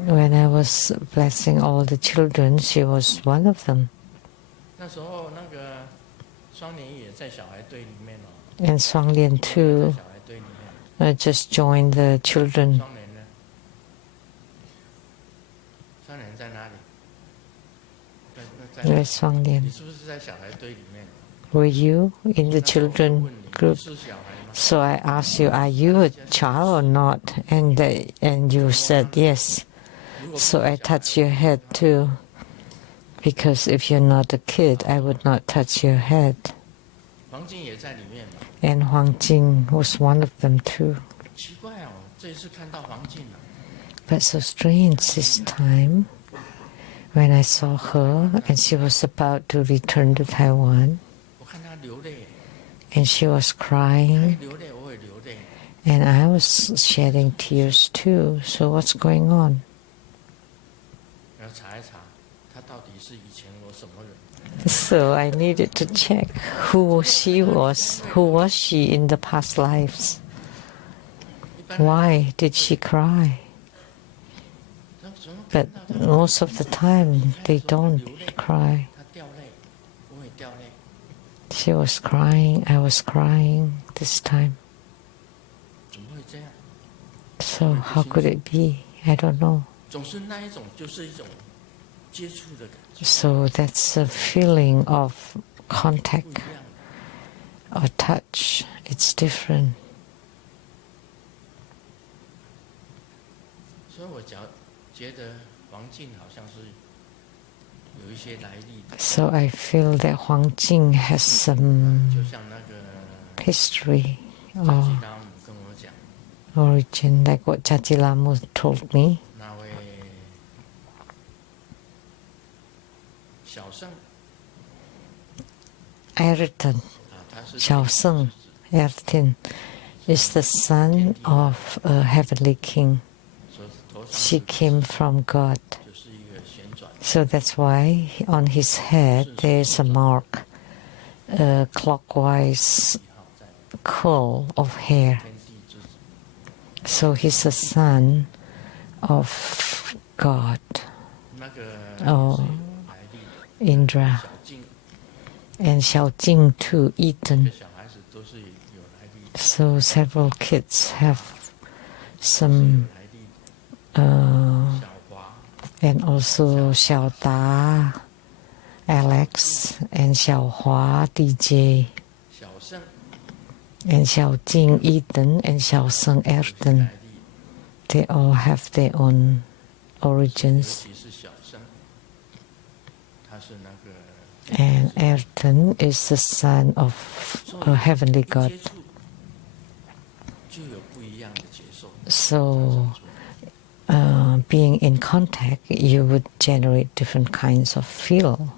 When I was blessing all the children, she was one of them. And Shuang Lian too just joined the children. Where's Shuang Lian? Were you in the children group? So I asked you, are you a child or not? And you said yes. So I touched your head too. Because if you're not a kid, I would not touch your head. And Huang Jing was one of them too. But so strange this time, when I saw her and she was about to return to Taiwan, and she was crying, and I was shedding tears too. So what's going on? So I needed to check who she was. Who was she in the past lives? Why did she cry? But most of the time they don't cry. She was crying, I was crying this time. So how could it be? I don't know. So that's a feeling of contact or touch. It's different. So I feel that Huang Jing has some history or origin, like what Jajilamu told me. Ayrton, Xiao Sheng, Ayrton, is the son of a heavenly king. She came from God. So that's why on his head there's a mark, a clockwise curl of hair. So he's a son of God, or Indra, and Xiaojing too, Ethan. So several kids have some, and also Xiao Da, Alex, and Xiao Hua, DJ, and Xiao Jing, Ethan, and Xiao Seng, Erden. They all have their own origins. And Erden is the son of a heavenly God. So, being in contact, you would generate different kinds of feel.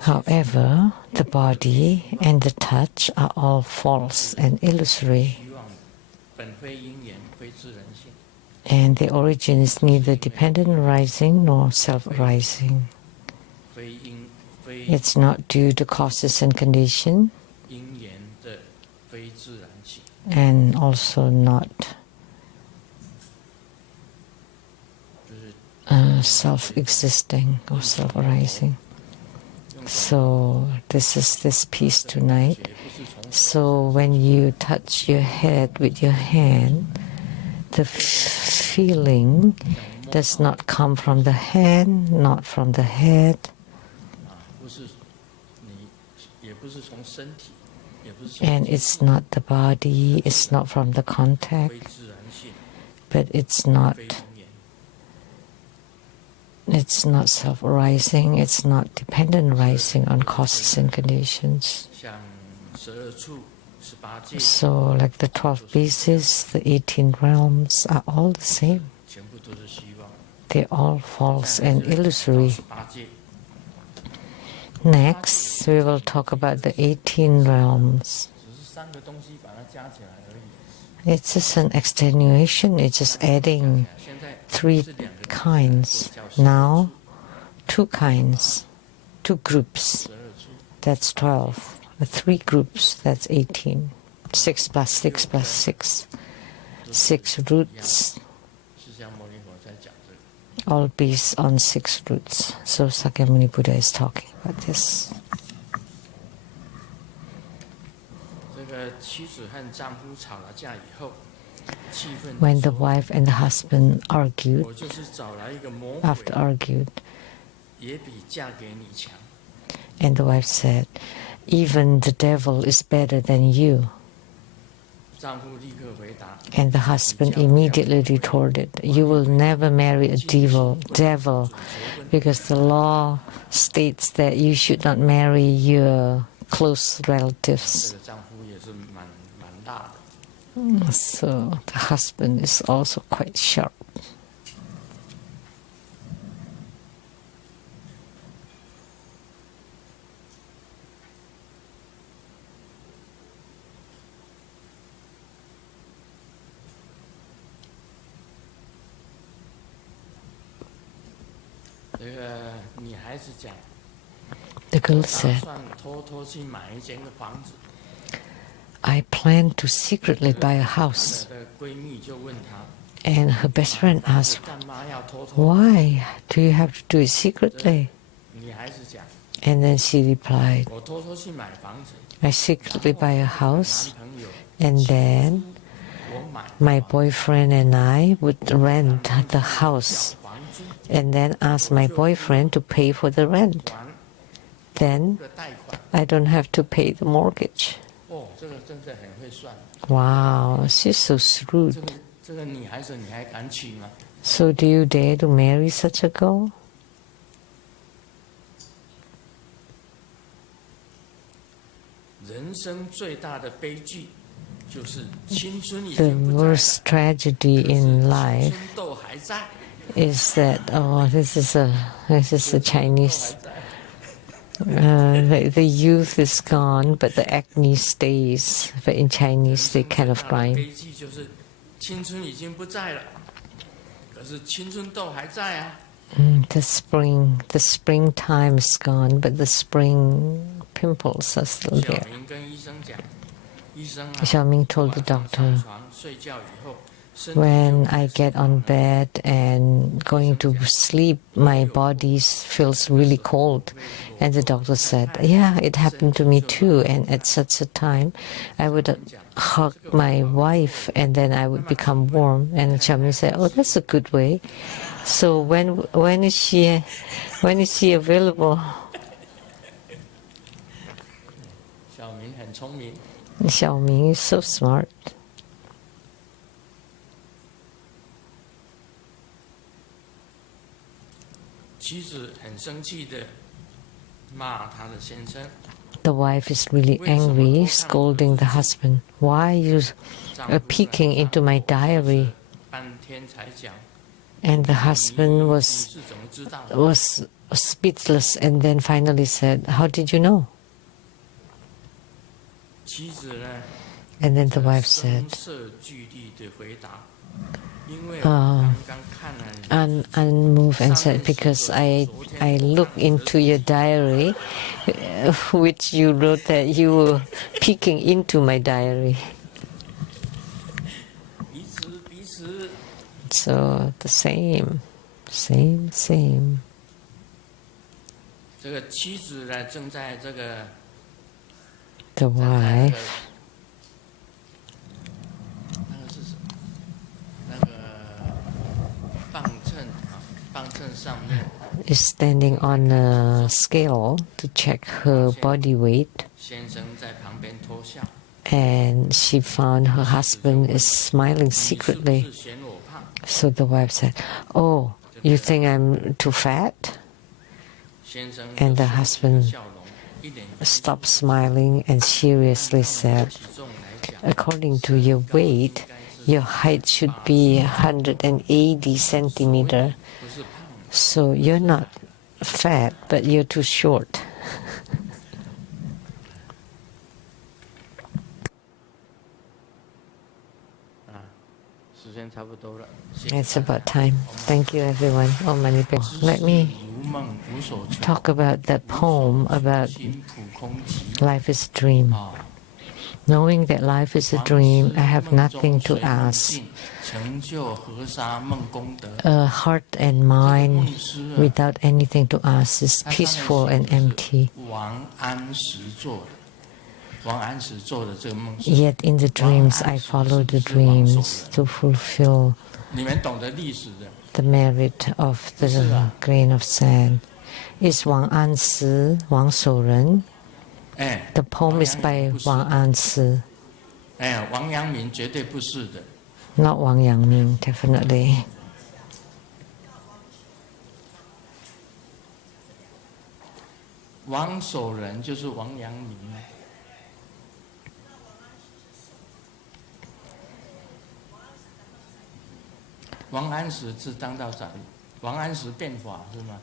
However, the body and the touch are all false and illusory. And the origin is neither dependent arising nor self-arising. It's not due to causes and condition, and also not self-existing or self-arising. So this is this piece tonight. So when you touch your head with your hand, the feeling does not come from the hand, not from the head, and it's not the body, it's not from the contact, but it's not self-arising, it's not dependent arising on causes and conditions. So like the 12 bases, the 18 realms are all the same. They're all false and illusory. Next, we will talk about the 18 realms. It's just an extenuation, it's just adding 3 kinds. Now, 2 kinds, 2 groups, that's 12. 3 groups, that's 18. 6 plus 6 plus 6. 6 roots, all based on 6 roots. So Sakyamuni Buddha is talking about this. When the wife and the husband argued, and the wife said, "Even the devil is better than you." And the husband immediately retorted, "You will never marry a devil, because the law states that you should not marry your close relatives." So the husband is also quite sharp. The girl said, "I plan to secretly buy a house." And her best friend asked, "Why do you have to do it secretly?" And then she replied, "I secretly buy a house, and then my boyfriend and I would rent the house, and then ask my boyfriend to pay for the rent. Then I don't have to pay the mortgage." Wow, she's so shrewd. So do you dare to marry such a girl? The worst tragedy in life is that, this is a Chinese. The youth is gone, but the acne stays. But in Chinese, they kind of rhyme. 青春已经不在了，可是青春痘还在啊。The springtime is gone, but the spring pimples are still 小 there. 明跟医生讲，医生啊， Xiaoming told the 晚上 doctor, 上床睡觉以后，身体 when 就 I 开始 get 放 on 了 bed and going to sleep, my body feels really cold. And the doctor said, yeah, it happened to me too. And at such a time, I would hug my wife and then I would become warm. And Xiaoming said, oh, that's a good way. So when is she available? 小明很聪明， Xiaoming is so smart. 妻子很生气的骂他的先生， The wife is really angry, scolding the husband. Why are you 丈夫呢 peeking into my diary? 半天才讲， And the 你 husband 你 was 是怎么知道的？ was speechless and then finally said, how did you know? 妻子呢， And then the wife 声 said, 色俱厉的回答，因为我刚刚看了你 unmoved and said, because I look into your diary, which you wrote that you were peeking into my diary. 彼此， So the same. 这个妻子呢，正在这个 The 站在那 wife 个那个是什么？那个磅秤啊，磅秤上面， is standing on a scale to check her body weight, 先生在旁边偷笑， and she found her husband is smiling 你是不 secretly. 是嫌我胖？ So the wife said, oh, you think I'm too fat? 先生 And the 就收起了 husband 笑容，一脸严肃 Stopped smiling and seriously 按照你的 said, 体重来讲， according to your weight, your height should be 180 centimeter. 不是胖的， So you're not fat, but you're too short. 时间差不多了。谢谢 It's about time. Thank you, everyone. Oh, many people. Let me 如梦无所求， talk about that poem about 心普空寂 life is a dream. 啊。 Knowing that life is a dream, I have nothing to ask. 成就河沙梦功德。 A heart and mind without anything to ask is peaceful and empty. 王安石做的，王安石做的这个梦。 Yet in the dreams, I follow the dreams to fulfill 你们懂得历史的， the merit of the grain of sand. Is Wang Ansi, Wang Shouren? 哎， The poem is by Wang Ansi, 哎，王阳明绝对不是的。 not Wang Yangming, definitely. 王守仁就是王阳明。王安石是当道长，王安石变法是吗？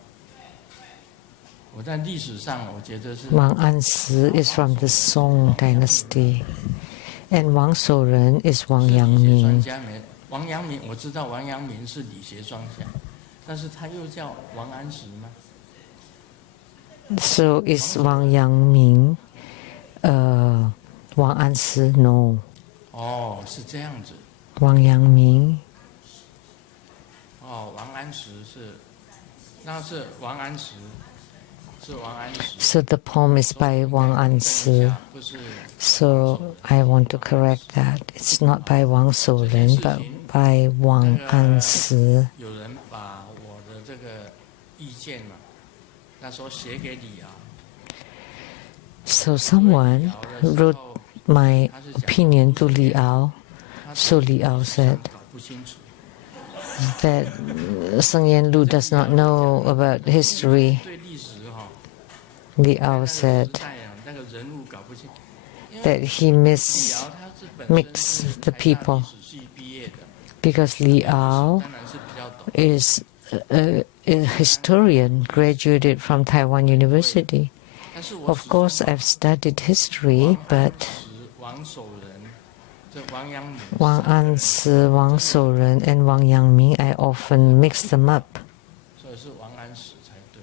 我在历史上，我觉得是 Wang Ansi is from the Song dynasty, and Wang Shouren is Wang 是理学专 Yangming. 家没？王阳明我知道王阳明是理学专家，但是他又叫王安石吗？ So is Wang Yangming Wang Ansi? No. 哦，是这样子。 Wang Yangming. 哦，王安石是，那是王安石，是王安石。 So the poem is by Wang Ansi. 不是 So I want to correct that. It's not by Wang Shouren, but by Wang Ansi. 有人把我的这个意见嘛，那时候写给李敖。 So someone wrote my opinion to Li Ao. So Li Ao said 搞不清楚。 that Seng Yen Lu does not know about history. 对历史哈， Li Ao said 那个人物搞不清。 that he 李敖他是本身 mix 是 the 台大 people 历史系毕业的， because Li Ao 当然是比较懂。 is a historian graduated from Taiwan University. 但是我 Of course, I've studied history, but 王守仁这王阳明 Wang Ansi, Wang Shouren, and Wang Yangming, I often mix them up. 所以是王安石才对。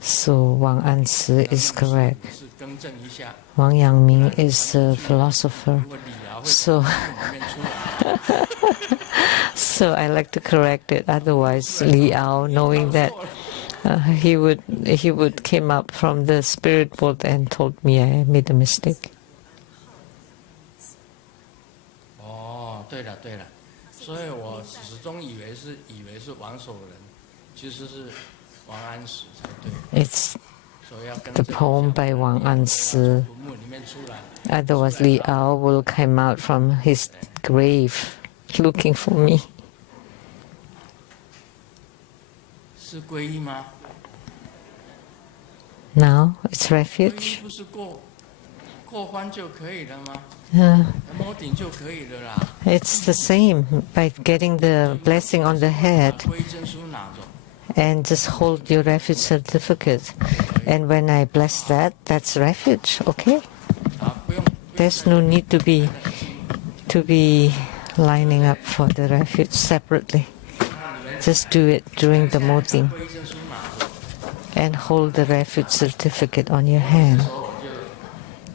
So Wang Ansi is correct. 是更正一下。 Wang Yangming is a philosopher. 如果李敖会 So, 从里面出来， so I like to correct it. Otherwise, Li Ao, knowing that he would came up from the spirit world and told me I made a mistake. 哦，对了对了，所以我始终以为是王守仁，其实是王安石才对。 It's 所以要跟 the poem by Wang Ansi. 坟墓里面出来。 Otherwise, Li Ao will come out from his grave looking for me. 是皈依吗？ Now it's 皈依 refuge. 不是过关就可以了吗？ Uh, 摸顶就可以了啦。 it's the same by getting the blessing on the 把 head 皈依证书拿走。 and just hold your refuge certificate. And when I bless that, that's refuge, okay? 啊，不用。 There's no need to be lining up for the refuge separately. Just do it during the moting 皈依证书拿走。 and hold the refuge certificate on your hand.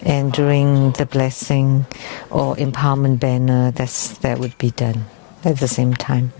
And during the blessing or empowerment banner, that would be done at the same time.